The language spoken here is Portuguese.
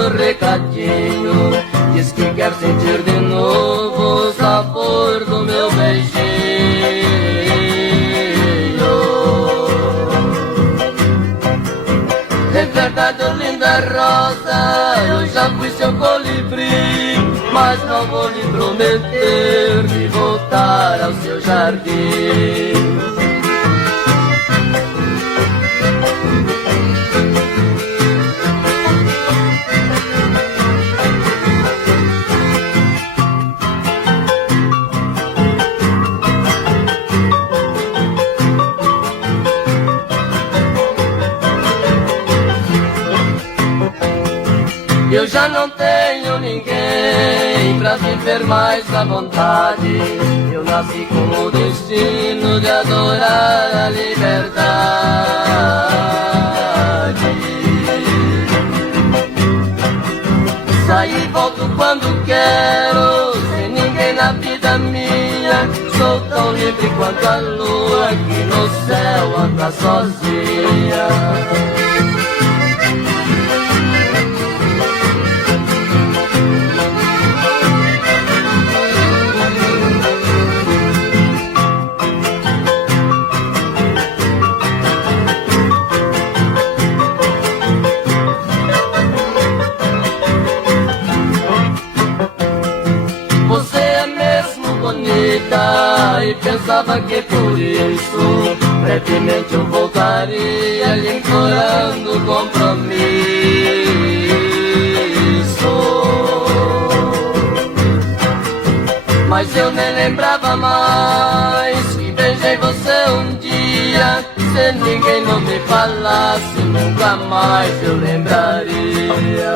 mandando recadinho. Diz que quer sentir de novo o sabor do meu beijinho. É verdade, linda rosa, eu já fui seu colibri, mas não vou lhe prometer de voltar ao seu jardim. Eu já não tenho ninguém pra viver mais à vontade. Eu nasci com o destino de adorar a liberdade. Saio e volto quando quero, sem ninguém na vida minha. Sou tão livre quanto a lua que no céu anda sozinha. E pensava que por isso brevemente eu voltaria lhe implorando compromisso. Mas eu nem lembrava mais que beijei você um dia. Se ninguém não me falasse, nunca mais eu lembraria.